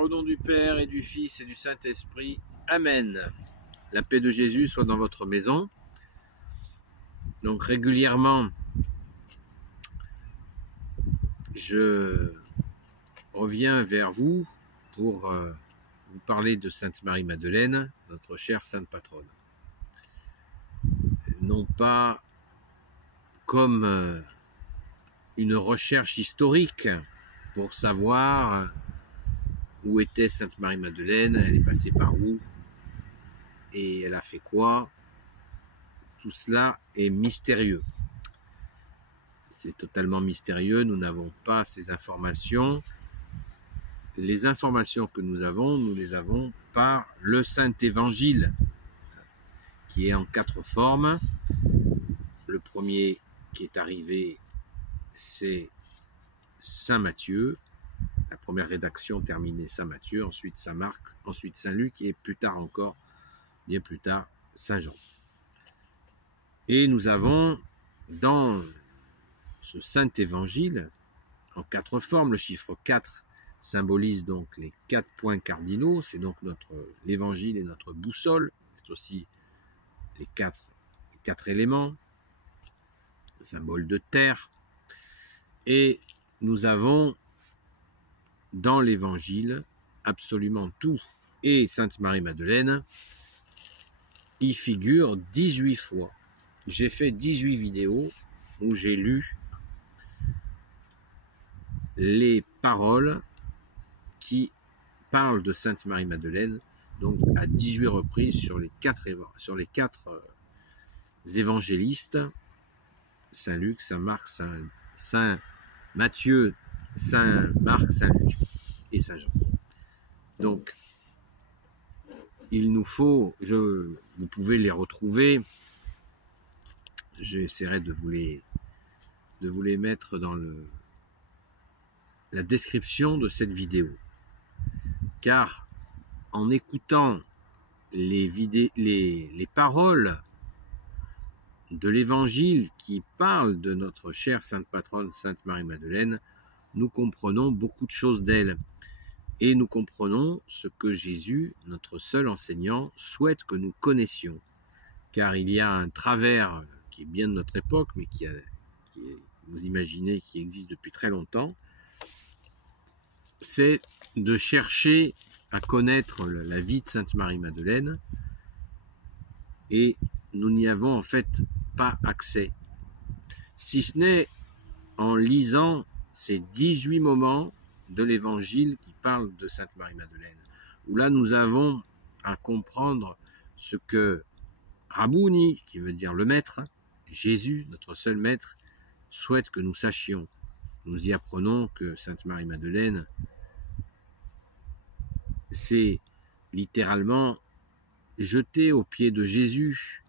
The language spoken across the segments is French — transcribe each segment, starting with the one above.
Au nom du Père et du Fils et du Saint-Esprit. Amen. La paix de Jésus soit dans votre maison. Donc régulièrement, je reviens vers vous pour vous parler de Sainte Marie-Madeleine, notre chère Sainte Patronne. Non pas comme une recherche historique pour savoir où était Sainte Marie-Madeleine, elle est passée par où et elle a fait quoi. Tout cela est mystérieux. C'est totalement mystérieux, nous n'avons pas ces informations. Les informations que nous les avons par le Saint-Évangile, qui est en 4 formes. Le premier qui est arrivé, c'est Saint Matthieu. La première rédaction terminée Saint Matthieu, ensuite Saint Marc, ensuite Saint Luc et plus tard encore, bien plus tard, Saint Jean. Et nous avons dans ce Saint Évangile, en 4 formes, le chiffre 4 symbolise donc les 4 points cardinaux, c'est donc l'évangile est notre boussole, c'est aussi les quatre éléments, symbole de terre, et nous avons dans l'évangile absolument tout, et Sainte Marie-Madeleine y figure 18 fois. J'ai fait 18 vidéos où j'ai lu les paroles qui parlent de Sainte Marie-Madeleine, donc à 18 reprises sur les 4 évangélistes, Saint Luc, Saint Marc, Saint Matthieu, Saint Marc, Saint Luc et Saint Jean. Donc, il nous faut, vous pouvez les retrouver, j'essaierai de vous les mettre dans la description de cette vidéo. Car en écoutant les paroles de l'Évangile qui parlent de notre chère Sainte Patronne, Sainte Marie-Madeleine, nous comprenons beaucoup de choses d'elle. Et nous comprenons ce que Jésus, notre seul enseignant, souhaite que nous connaissions. Car il y a un travers qui est bien de notre époque, mais vous imaginez, qui existe depuis très longtemps, c'est de chercher à connaître la vie de Sainte Marie-Madeleine, et nous n'y avons en fait pas accès, si ce n'est en lisant ces 18 moments de l'Évangile qui parlent de Sainte Marie-Madeleine, où là nous avons à comprendre ce que Rabbouni, qui veut dire le maître, Jésus, notre seul maître, souhaite que nous sachions. Nous y apprenons que Sainte Marie-Madeleine s'est littéralement jetée aux pieds de Jésus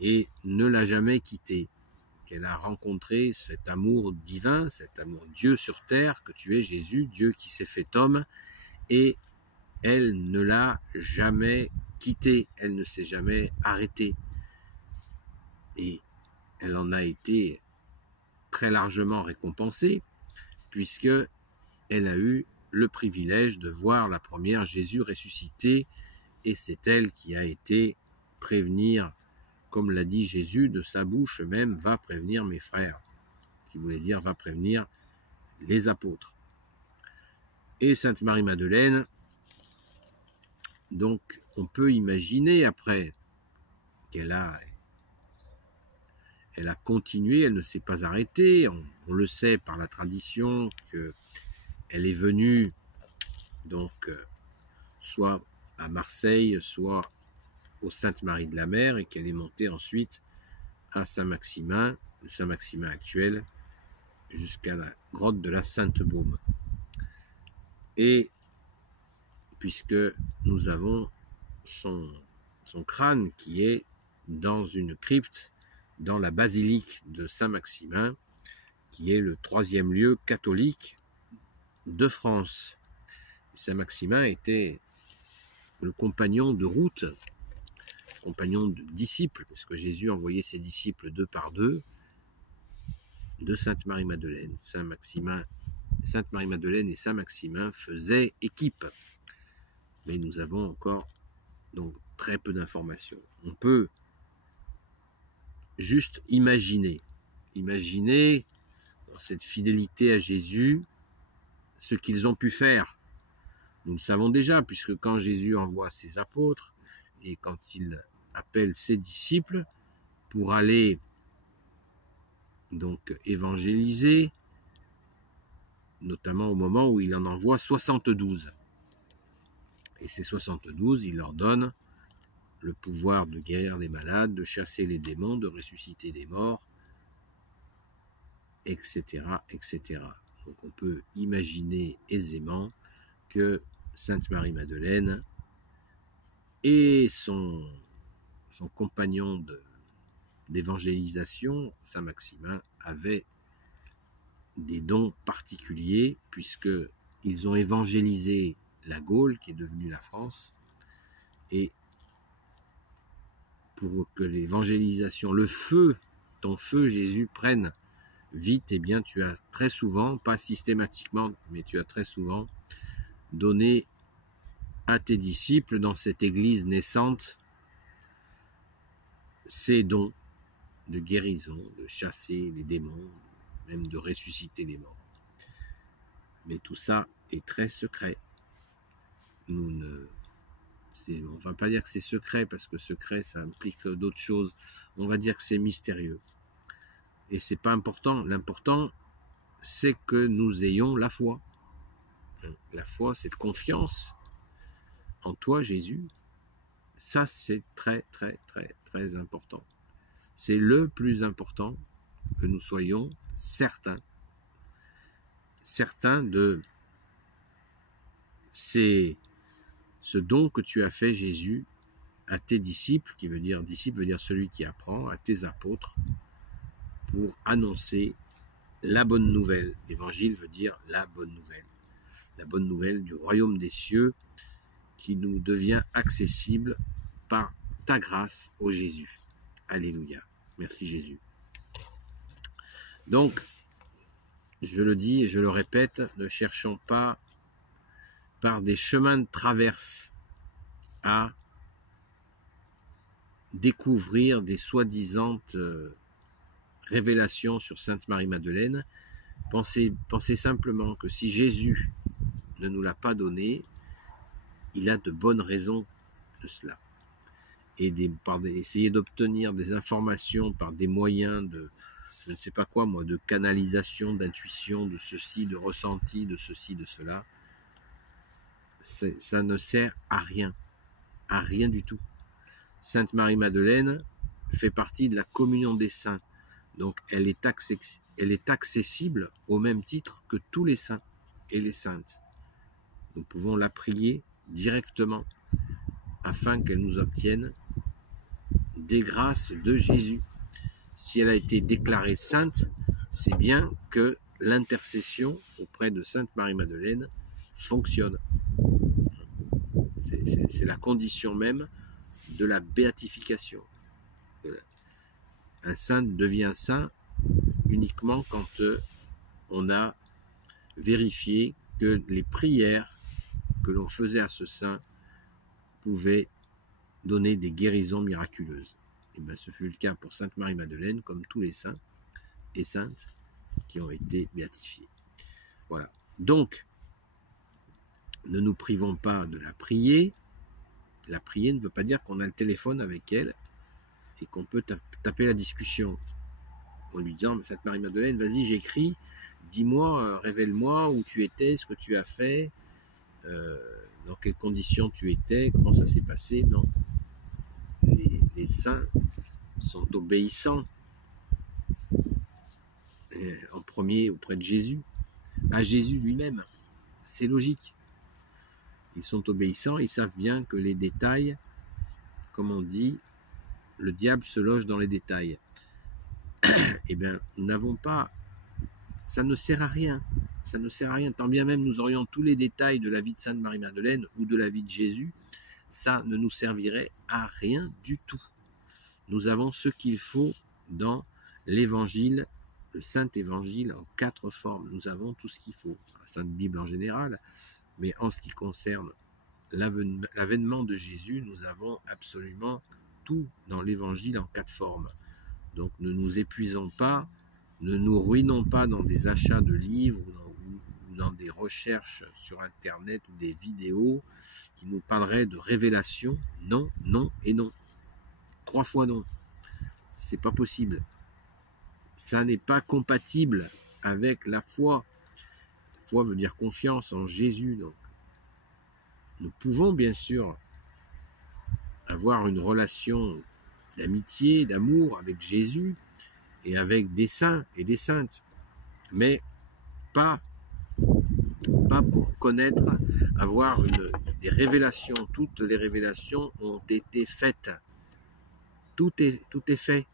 et ne l'a jamais quitté. Qu'elle a rencontré cet amour divin, cet amour Dieu sur terre, que tu es Jésus, Dieu qui s'est fait homme, et elle ne l'a jamais quitté, elle ne s'est jamais arrêtée. Et elle en a été très largement récompensée, puisque elle a eu le privilège de voir la première Jésus ressuscité, et c'est elle qui a été prévenir, comme l'a dit Jésus de sa bouche même, va prévenir mes frères, qui voulait dire va prévenir les apôtres. Et Sainte Marie-Madeleine, donc on peut imaginer après qu'elle a continué, elle ne s'est pas arrêtée, on le sait par la tradition qu'elle est venue donc soit à Marseille, soit au Sainte-Marie de la Mer, et qu'elle est montée ensuite à Saint-Maximin, le Saint-Maximin actuel, jusqu'à la grotte de la Sainte-Baume. Et puisque nous avons son crâne qui est dans une crypte dans la basilique de Saint-Maximin, qui est le 3e lieu catholique de France. Saint-Maximin était le compagnon de route, compagnon de disciples, parce que Jésus envoyait ses disciples 2 par 2, de Sainte Marie-Madeleine. Saint-Maximin Sainte Marie-Madeleine et Saint Maximin faisaient équipe. Mais nous avons encore donc très peu d'informations. On peut juste imaginer dans cette fidélité à Jésus ce qu'ils ont pu faire. Nous le savons déjà, puisque quand Jésus envoie ses apôtres et quand il appelle ses disciples pour aller donc évangéliser, notamment au moment où il en envoie 72. Et ces 72, il leur donne le pouvoir de guérir les malades, de chasser les démons, de ressusciter les morts, etc., etc. Donc on peut imaginer aisément que Sainte Marie-Madeleine et son compagnon d'évangélisation, Saint Maximin, avaient des dons particuliers, puisqu'ils ont évangélisé la Gaule, qui est devenue la France, et pour que l'évangélisation, ton feu Jésus, prenne vite, eh bien tu as très souvent, pas systématiquement, mais tu as très souvent donné à tes disciples dans cette église naissante ces dons de guérison, de chasser les démons, même de ressusciter les morts. Mais tout ça est très secret. On ne va pas dire que c'est secret, parce que secret, ça implique d'autres choses. On va dire que c'est mystérieux. Et c'est pas important. L'important, c'est que nous ayons la foi. La foi, cette confiance en toi, Jésus. Ça, c'est très, très, très, très important. C'est le plus important, que nous soyons certains de ce don que tu as fait, Jésus, à tes disciples, qui veut dire disciple, veut dire celui qui apprend, à tes apôtres, pour annoncer la bonne nouvelle. L'évangile veut dire la bonne nouvelle du royaume des cieux, qui nous devient accessible par ta grâce, ô Jésus. Alléluia. Merci Jésus. Donc, je le dis et je le répète, ne cherchons pas par des chemins de traverse à découvrir des soi-disant révélations sur Sainte Marie-Madeleine. Pensez simplement que si Jésus ne nous l'a pas donné, il a de bonnes raisons de cela. Et essayer d'obtenir des informations par des moyens de, je ne sais pas quoi moi, de canalisation, d'intuition, de ceci, de ressenti, de ceci, de cela, ça ne sert à rien du tout. Sainte Marie-Madeleine fait partie de la communion des saints, donc elle est accessible au même titre que tous les saints et les saintes. Nous pouvons la prier directement afin qu'elle nous obtienne des grâces de Jésus. Si elle a été déclarée sainte, c'est bien que l'intercession auprès de Sainte Marie-Madeleine fonctionne. C'est la condition même de la béatification. Un saint devient saint uniquement quand on a vérifié que les prières que l'on faisait à ce saint pouvaient donner des guérisons miraculeuses. Et bien, ce fut le cas pour Sainte Marie-Madeleine, comme tous les saints et saintes qui ont été béatifiés. Voilà. Donc, ne nous privons pas de la prier. La prier ne veut pas dire qu'on a le téléphone avec elle et qu'on peut taper la discussion en lui disant, Sainte Marie-Madeleine, vas-y, j'écris, dis-moi, révèle-moi où tu étais, ce que tu as fait, dans quelles conditions tu étais, comment ça s'est passé. Non. Les saints sont obéissants en premier auprès de Jésus, à Jésus lui-même. C'est logique. Ils sont obéissants, ils savent bien que les détails, comme on dit, le diable se loge dans les détails. Eh bien, nous n'avons pas, ça ne sert à rien. Ça ne sert à rien. Tant bien même nous aurions tous les détails de la vie de Sainte Marie-Madeleine ou de la vie de Jésus, ça ne nous servirait à rien du tout. Nous avons ce qu'il faut dans l'évangile, le Saint Évangile en 4 formes. Nous avons tout ce qu'il faut. Sainte Bible en général, mais en ce qui concerne l'avènement de Jésus, nous avons absolument tout dans l'Évangile en 4 formes. Donc ne nous épuisons pas, ne nous ruinons pas dans des achats de livres ou dans des recherches sur Internet ou des vidéos qui nous parleraient de révélation. Non, non et non. 3 fois non. C'est pas possible. Ça n'est pas compatible avec la foi. La foi veut dire confiance en Jésus. Donc, nous pouvons bien sûr avoir une relation d'amitié, d'amour avec Jésus et avec des saints et des saintes, mais pas pour connaître, avoir des révélations. Toutes les révélations ont été faites. Tout est fait.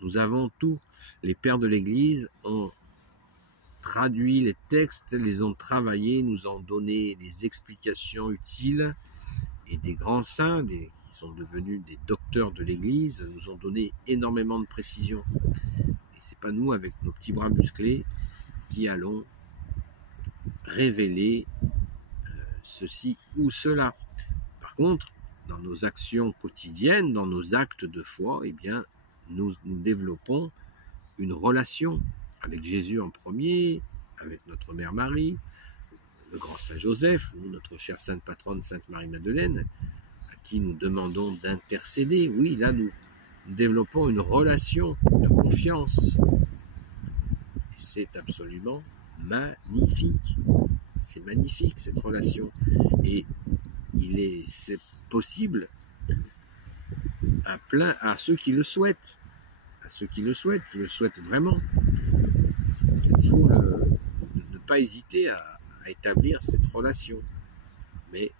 Nous avons tout. Les pères de l'Église ont traduit les textes, les ont travaillés, nous ont donné des explications utiles, et des grands saints, qui sont devenus des docteurs de l'Église, nous ont donné énormément de précisions. Et c'est pas nous, avec nos petits bras musclés, qui allons révéler ceci ou cela. Par contre, dans nos actions quotidiennes, dans nos actes de foi, eh bien, nous développons une relation avec Jésus en premier, avec notre mère Marie, le grand Saint Joseph, ou notre chère sainte patronne Sainte Marie-Madeleine, à qui nous demandons d'intercéder. Oui, là, nous développons une relation de confiance. Et c'est absolument magnifique. C'est magnifique, cette relation. Et c'est possible à ceux qui le souhaitent. À ceux qui le souhaitent vraiment. Il faut ne pas hésiter à établir cette relation. Mais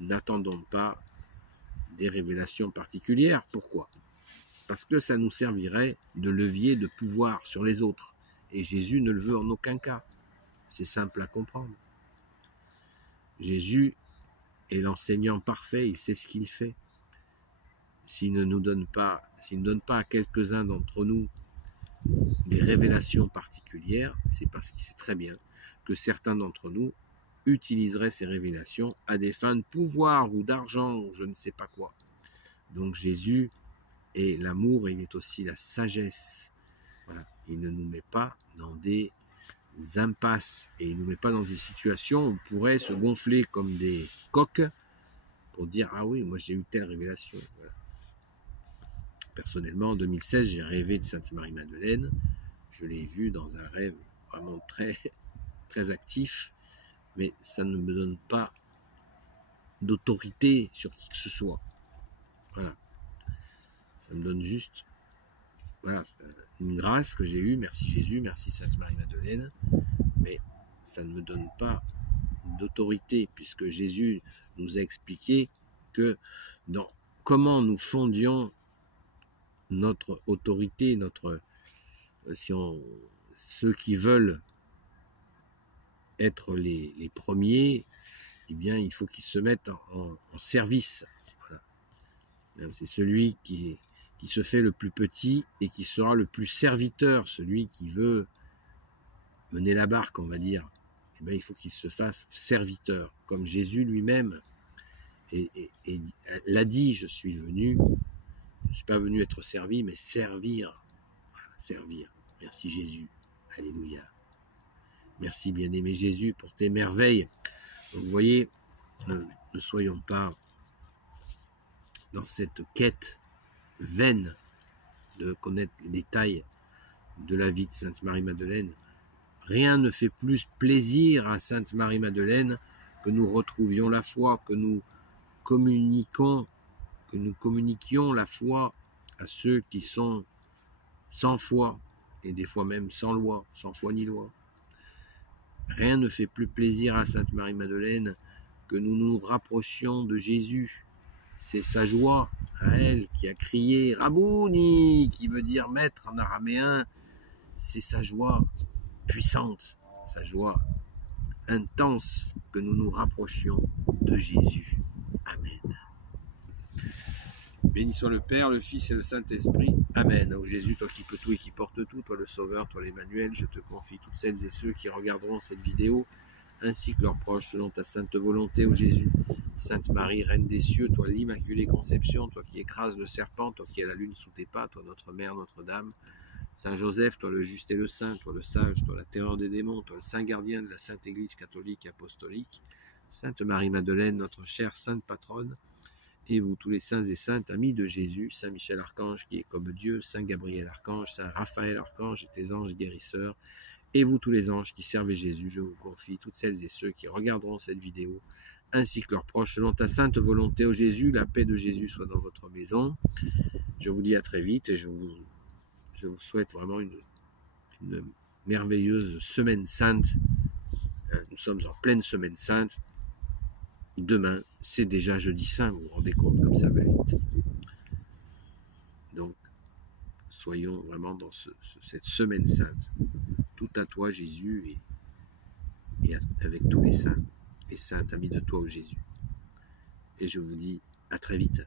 n'attendons pas des révélations particulières. Pourquoi? Parce que ça nous servirait de levier de pouvoir sur les autres. Et Jésus ne le veut en aucun cas. C'est simple à comprendre. Jésus est l'enseignant parfait, il sait ce qu'il fait. S'il ne donne pas à quelques-uns d'entre nous des révélations particulières, c'est parce qu'il sait très bien que certains d'entre nous utiliseraient ces révélations à des fins de pouvoir ou d'argent ou je ne sais pas quoi. Donc Jésus est l'amour et il est aussi la sagesse. Voilà. Il ne nous met pas dans des impasses et il ne nous met pas dans des situations où on pourrait se gonfler comme des coqs pour dire « Ah oui, moi j'ai eu telle révélation. » Voilà. Personnellement, en 2016, j'ai rêvé de Sainte Marie-Madeleine. Je l'ai vue dans un rêve vraiment très, très actif, mais ça ne me donne pas d'autorité sur qui que ce soit. Voilà. Ça me donne juste une grâce que j'ai eue. Merci Jésus, merci Sainte Marie-Madeleine. Mais ça ne me donne pas d'autorité, puisque Jésus nous a expliqué que comment nous fondions notre autorité, ceux qui veulent être les premiers, eh bien, il faut qu'ils se mettent en service. Voilà. C'est celui qui se fait le plus petit et qui sera le plus serviteur, celui qui veut mener la barque, on va dire. Eh bien, il faut qu'il se fasse serviteur, comme Jésus lui-même et l'a dit, je suis venu. Je ne suis pas venu être servi, mais servir. Voilà, servir. Merci Jésus. Alléluia. Merci bien-aimé Jésus pour tes merveilles. Donc, vous voyez, ne soyons pas dans cette quête vaine de connaître les détails de la vie de Sainte Marie-Madeleine. Rien ne fait plus plaisir à Sainte Marie-Madeleine que nous retrouvions la foi, que nous communiquions la foi à ceux qui sont sans foi, et des fois même sans loi, sans foi ni loi. Rien ne fait plus plaisir à Sainte Marie-Madeleine que nous nous rapprochions de Jésus. C'est sa joie à elle qui a crié « Rabouni » qui veut dire maître en araméen. C'est sa joie puissante, sa joie intense que nous nous rapprochions de Jésus. Amen. Béni soit le Père, le Fils et le Saint-Esprit. Amen. Ô Jésus, toi qui peux tout et qui porte tout, toi le Sauveur, toi l'Emmanuel, je te confie toutes celles et ceux qui regarderont cette vidéo, ainsi que leurs proches, selon ta sainte volonté, ô Jésus. Sainte Marie, Reine des cieux, toi l'Immaculée Conception, toi qui écrases le serpent, toi qui as la lune sous tes pas, toi notre Mère, Notre-Dame. Saint Joseph, toi le juste et le saint, toi le sage, toi la terreur des démons, toi le saint gardien de la Sainte Église catholique et apostolique. Sainte Marie-Madeleine, notre chère sainte patronne, et vous tous les saints et saintes, amis de Jésus, Saint Michel Archange qui est comme Dieu, Saint Gabriel Archange, Saint Raphaël Archange et tes anges guérisseurs, et vous tous les anges qui servez Jésus, je vous confie toutes celles et ceux qui regarderont cette vidéo, ainsi que leurs proches, selon ta sainte volonté, ô Jésus, la paix de Jésus soit dans votre maison. Je vous dis à très vite et je vous souhaite vraiment une merveilleuse semaine sainte. Nous sommes en pleine semaine sainte. Demain, c'est déjà jeudi saint, vous vous rendez compte comme ça va vite. Donc, soyons vraiment dans cette semaine sainte. Tout à toi, Jésus, et avec tous les saints et saintes amis de toi, ô Jésus. Et je vous dis à très vite.